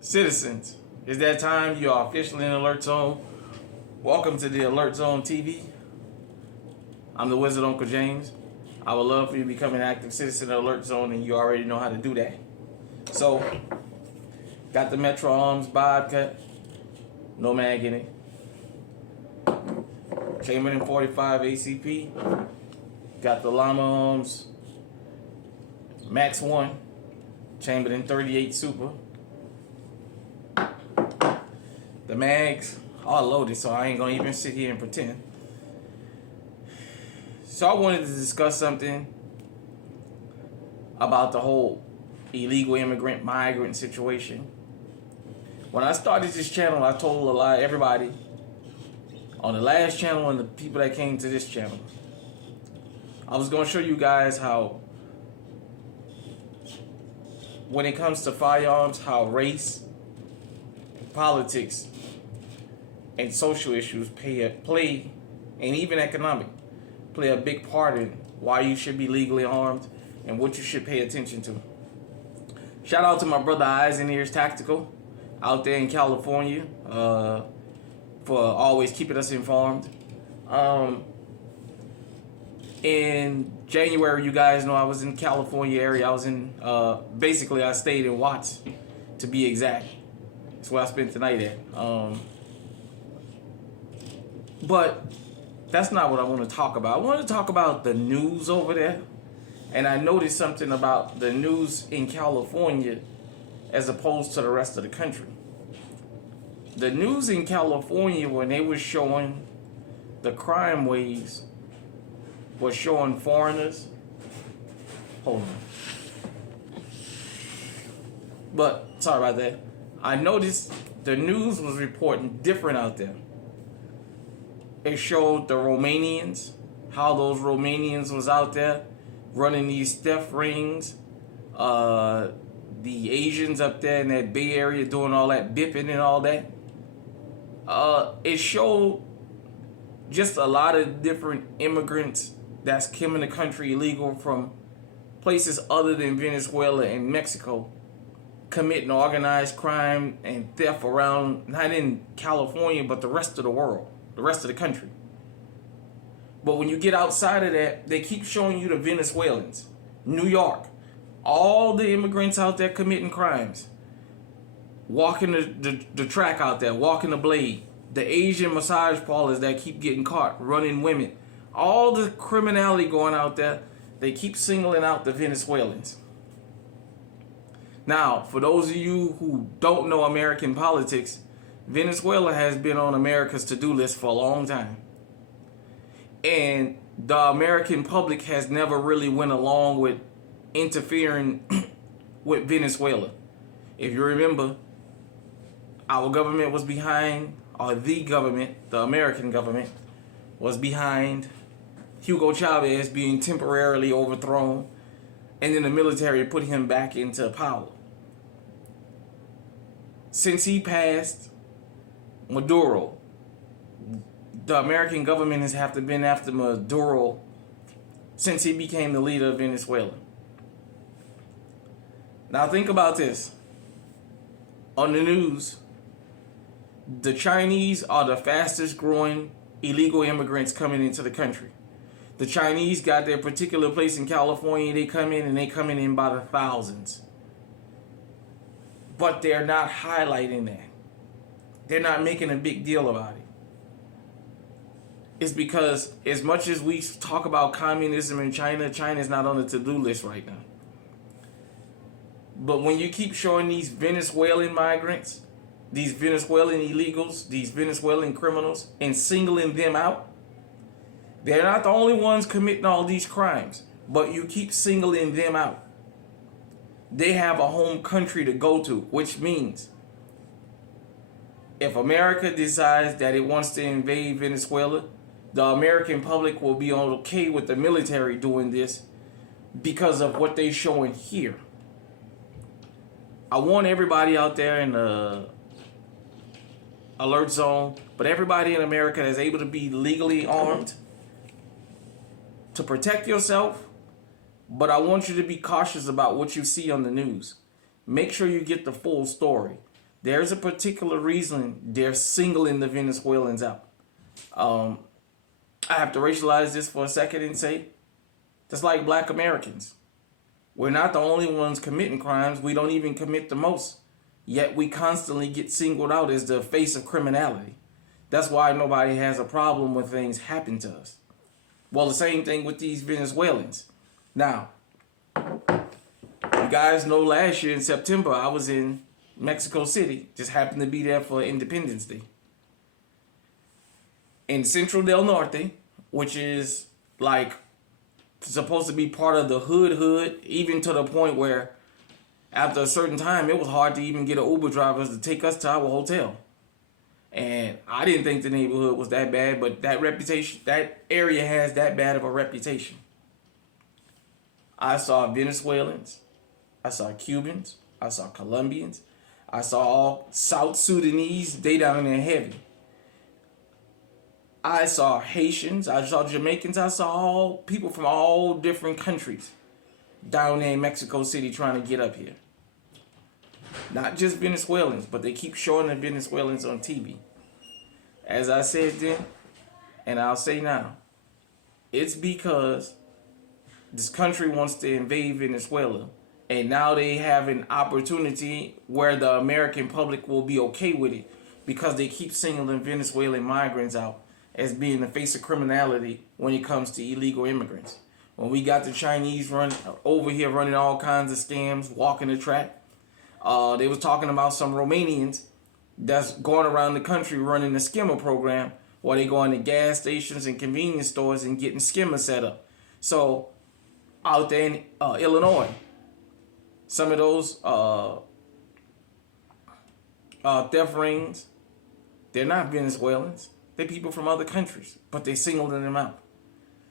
Citizens, it's that time. You are officially in Alert Zone. Welcome to the Alert Zone TV. I'm the Wizard Uncle James. I would love for you to become an active citizen of Alert Zone, and you already know how to do that. So, got the Metro Arms Bob cut, no mag in it. Chamberlain 45 ACP, got the Llama Arms Max 1, Chamberlain 38 Super. The mags are loaded, so I ain't gonna even sit here and pretend. So I wanted to discuss something about the whole illegal immigrant migrant situation. When I started this channel, I told a lot of everybody on the last channel and the people that came to this channel, I was gonna show you guys how when it comes to firearms, how race, politics, and social issues play, and even economic, play a big part in why you should be legally armed and what you should pay attention to. Shout out to my brother Eyes and Ears Tactical out there in California for always keeping us informed. In January, you guys know I was in California area. I was in, basically I stayed in Watts, to be exact. That's where I spent the night at. But that's not what I want to talk about. I want to talk about the news over there. And I noticed something about the news in California as opposed to the rest of the country. The news in California, when they were showing the crime waves, was showing foreigners. Hold on. But, sorry about that. I noticed the news was reporting different out there. It showed the Romanians, how those Romanians was out there running these theft rings. The Asians up there in that Bay Area doing all that bipping and all that. It showed just a lot of different immigrants that's come in the country illegal from places other than Venezuela and Mexico, committing organized crime and theft around, not in California, but the rest of the world, the rest of the country. But when you get outside of that, they keep showing you the Venezuelans, New York, all the immigrants out there committing crimes, walking the track out there, walking the blade, the Asian massage parlors that keep getting caught, running women, all the criminality going out there, they keep singling out the Venezuelans. Now, for those of you who don't know American politics, Venezuela has been on America's to-do list for a long time. And the American public has never really went along with interfering with Venezuela. If you remember, our government was behind, or the government, the American government, was behind Hugo Chavez being temporarily overthrown, and then the military put him back into power. Since he passed Maduro, the American government has have to been after Maduro since he became the leader of Venezuela. Now think about this. On the news, the Chinese are the fastest growing illegal immigrants coming into the country. The Chinese got their particular place in California. They come in and they coming in by the thousands. But they're not highlighting that. They're not making a big deal about it. It's because as much as we talk about communism in China, China's not on the to-do list right now. But when you keep showing these Venezuelan migrants, these Venezuelan illegals, these Venezuelan criminals, and singling them out, they're not the only ones committing all these crimes, but you keep singling them out. They have a home country to go to, which means if America decides that it wants to invade Venezuela, the American public will be okay with the military doing this because of what they're showing here. I want everybody out there in the alert zone, but everybody in America is able to be legally armed to protect yourself. But I want you to be cautious about what you see on the news. Make sure you get the full story. There's a particular reason they're singling the Venezuelans out. I have to racialize this for a second and say, just like black Americans, we're not the only ones committing crimes. We don't even commit the most. Yet we constantly get singled out as the face of criminality. That's why nobody has a problem when things happen to us. Well, the same thing with these Venezuelans. Now, you guys know last year in September, I was in Mexico City. Just happened to be there for Independence Day. In Central Del Norte, which is like supposed to be part of the hood, even to the point where after a certain time, it was hard to even get an Uber drivers to take us to our hotel. And I didn't think the neighborhood was that bad, but that area has that bad of a reputation. I saw Venezuelans, I saw Cubans, I saw Colombians, I saw all South Sudanese, they down there heavy. I saw Haitians, I saw Jamaicans, I saw all people from all different countries down there in Mexico City trying to get up here. Not just Venezuelans, but they keep showing the Venezuelans on TV. As I said then, and I'll say now, it's because this country wants to invade Venezuela, and now they have an opportunity where the American public will be okay with it because they keep singling Venezuelan migrants out as being the face of criminality when it comes to illegal immigrants. When we got the Chinese over here running all kinds of scams, walking the track, they was talking about some Romanians that's going around the country running the skimmer program while they go into gas stations and convenience stores and getting skimmers set up. So out there in Illinois, some of those theft rings, they're not Venezuelans. They're people from other countries, but they singling them out.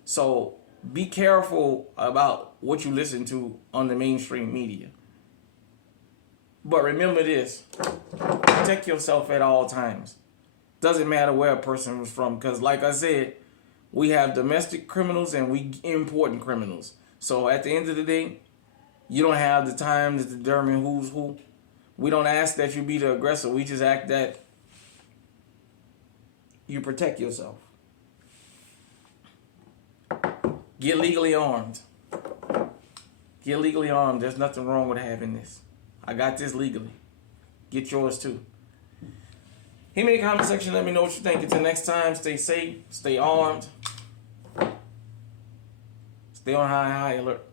So be careful about what you listen to on the mainstream media. But remember this, protect yourself at all times. Doesn't matter where a person was from, because like I said, we have domestic criminals and we important criminals. So at the end of the day, you don't have the time to determine who's who. We don't ask that you be the aggressor. We just ask that you protect yourself. Get legally armed. Get legally armed. There's nothing wrong with having this. I got this legally. Get yours too. Hit me in the comment section. Let me know what you think. Until next time, stay safe, stay armed, stay on high alert.